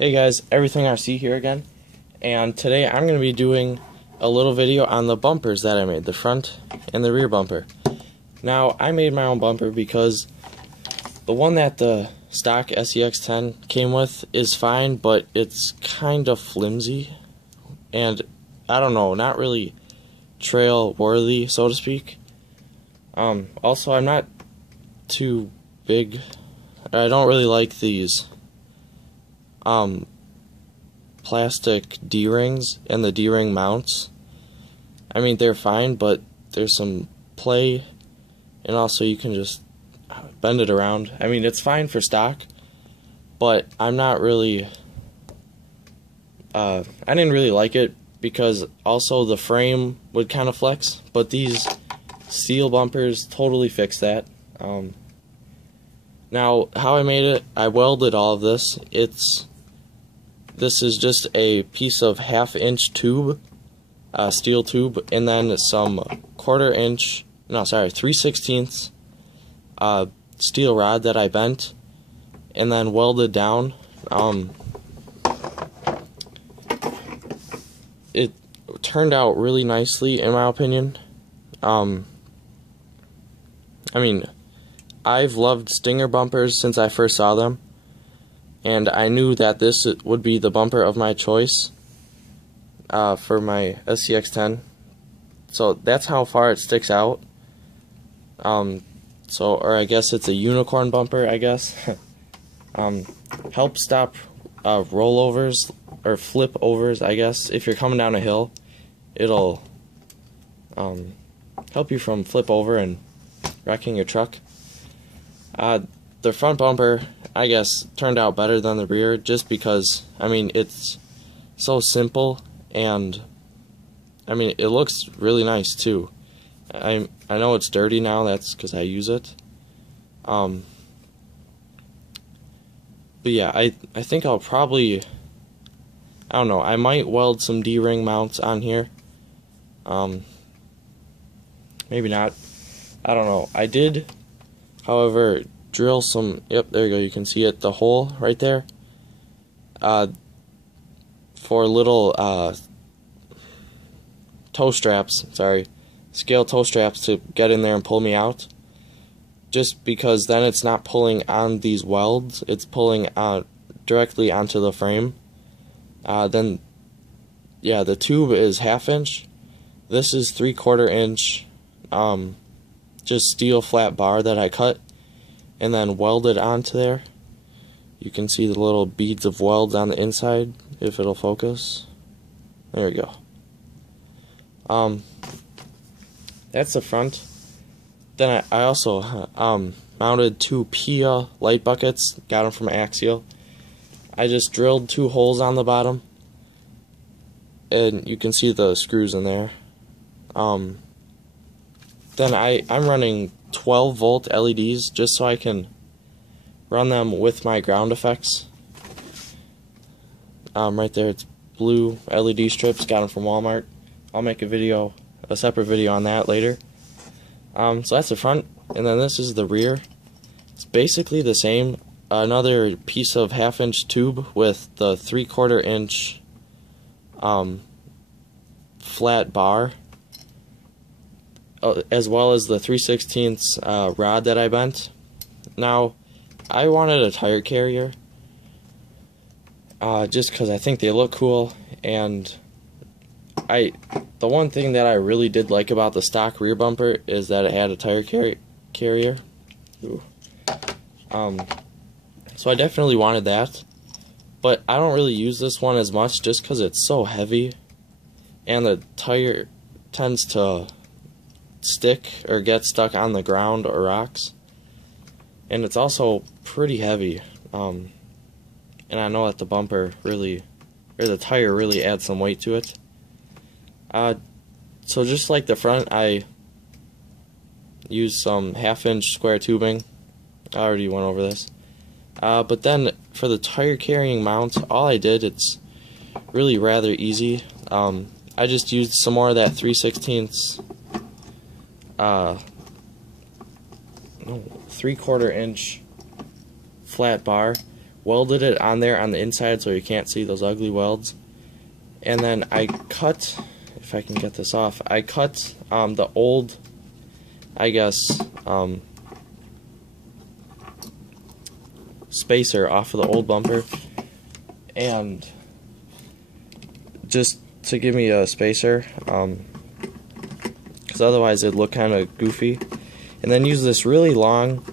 Hey guys, Everything RC here again, and today I'm going to be doing a little video on the bumpers that I made, the front and the rear bumper. Now, I made my own bumper because the one that the stock SCX10 came with is fine, but it's kind of flimsy, and I don't know, not really trail worthy, so to speak. Also, I'm not too big. I don't really like these plastic D-rings and the D-ring mounts. I mean, they're fine, but there's some play, and also you can just bend it around. I mean, it's fine for stock, but I'm not really I didn't really like it because also the frame would kind of flex, but these steel bumpers totally fix that. Now, how I made it, I welded all of this. This is just a piece of 1/2-inch tube, steel tube, and then some 3/16 steel rod that I bent and then welded down. It turned out really nicely, in my opinion. I mean, I've loved Stinger bumpers since I first saw them, and I knew that this would be the bumper of my choice for my SCX10. So that's how far it sticks out. Or I guess it's a unicorn bumper, I guess. Helps stop rollovers or flip overs, I guess. If you're coming down a hill, it'll help you from flip over and wrecking your truck. The front bumper, I guess, turned out better than the rear just because, I mean, it's so simple, and I mean, it looks really nice too. I know it's dirty now, that's because I use it. But yeah, I think I'll probably, I don't know, I might weld some D-ring mounts on here. Maybe not. I don't know. I did, however, drill some, yep, there you go, you can see it, the hole right there, for little toe straps, scale toe straps to get in there and pull me out, just because then it's not pulling on these welds, it's pulling directly onto the frame. Then, yeah, the tube is 1/2-inch, this is 3/4-inch, just steel flat bar that I cut and then welded onto there. You can see the little beads of welds on the inside, if it'll focus. There we go. That's the front. Then I also mounted 2 PIA light buckets, got them from Axial. I just drilled 2 holes on the bottom, and you can see the screws in there. Then I'm running 12-volt LEDs just so I can run them with my ground effects. Right there, it's blue LED strips, got them from Walmart. I'll make a separate video on that later. So that's the front, and then this is the rear. It's basically the same. Another piece of 1/2-inch tube with the 3/4-inch flat bar, as well as the 3/16 rod that I bent. Now, I wanted a tire carrier, just because I think they look cool, and the one thing that I really did like about the stock rear bumper is that it had a tire carrier. Ooh. So I definitely wanted that, but I don't really use this one as much just because it's so heavy, and the tire tends to stick or get stuck on the ground or rocks, and it's also pretty heavy, and I know that the bumper really, or the tire really adds some weight to it. So just like the front, I used some 1/2-inch square tubing. I already went over this, but then for the tire carrying mount, all I did, it's really rather easy. I just used some more of that 3/16 3/4-inch flat bar welded it on there on the inside so you can't see those ugly welds. And then I cut, if I can get this off, I cut the old, I guess, spacer off of the old bumper, and just to give me a spacer, because otherwise it'd look kind of goofy. And then use this really long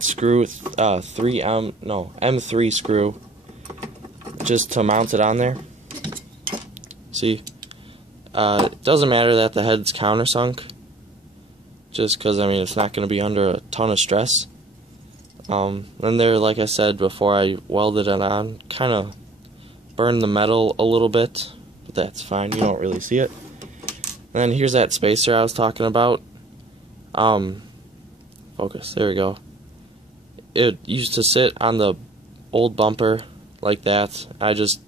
screw, M3 screw, just to mount it on there. See, it doesn't matter that the head's countersunk, just because, I mean, it's not going to be under a ton of stress. Then there, like I said before, I welded it on, kind of burned the metal a little bit, but that's fine, you don't really see it. And then here's that spacer I was talking about. Focus, there we go. It used to sit on the old bumper like that. I just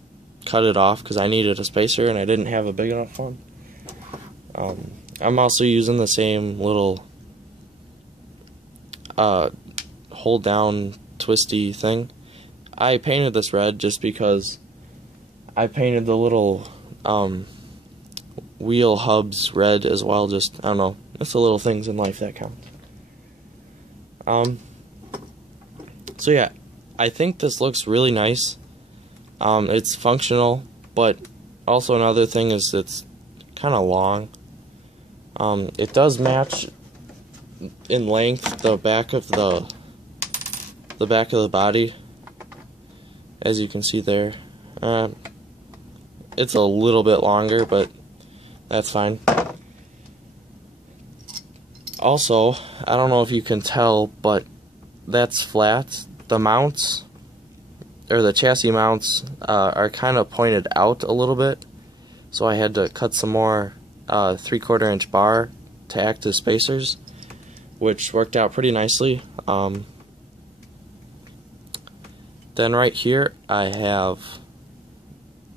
cut it off because I needed a spacer and I didn't have a big enough one. I'm also using the same little hold down twisty thing. I painted this red just because I painted the little wheel hubs red as well. Just, I don't know, it's the little things in life that count. So yeah, I think this looks really nice. It's functional, but also another thing is it's kind of long. It does match in length the back of the body, as you can see there. It's a little bit longer, but that's fine. Also, I don't know if you can tell, but that's flat. The mounts, or the chassis mounts, are kind of pointed out a little bit, so I had to cut some more 3/4 inch bar to act as spacers, which worked out pretty nicely. Then right here I have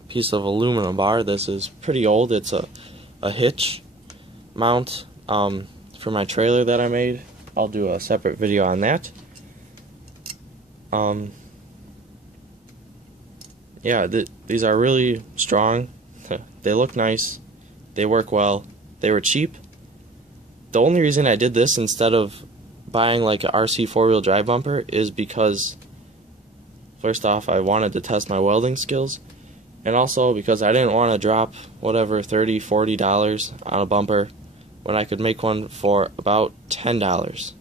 a piece of aluminum bar. This is pretty old. It's a hitch mount for my trailer that I made. I'll do a separate video on that. Yeah, these are really strong. They look nice. They work well. They were cheap. The only reason I did this instead of buying like a RC 4-wheel drive bumper is because, first off, I wanted to test my welding skills, and also because I didn't want to drop whatever $30, $40 on a bumper when I could make one for about $10.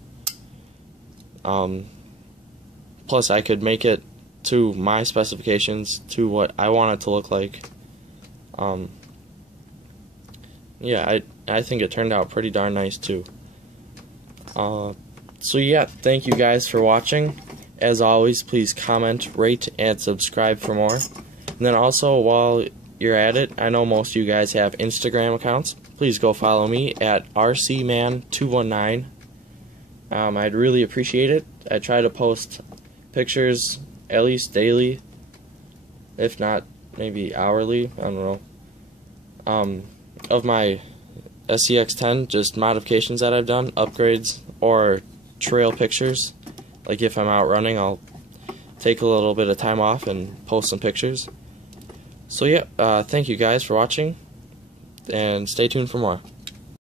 Plus I could make it to my specifications, to what I want it to look like. Yeah, I think it turned out pretty darn nice too. So yeah, thank you guys for watching. As always, please comment, rate, and subscribe for more. And then also, while you're at it, I know most of you guys have Instagram accounts. Please go follow me at rcman219. I'd really appreciate it. I try to post pictures at least daily, if not maybe hourly, I don't know, of my SCX10, just modifications that I've done, upgrades, or trail pictures. Like if I'm out running, I'll take a little bit of time off and post some pictures. So yeah, thank you guys for watching, and stay tuned for more.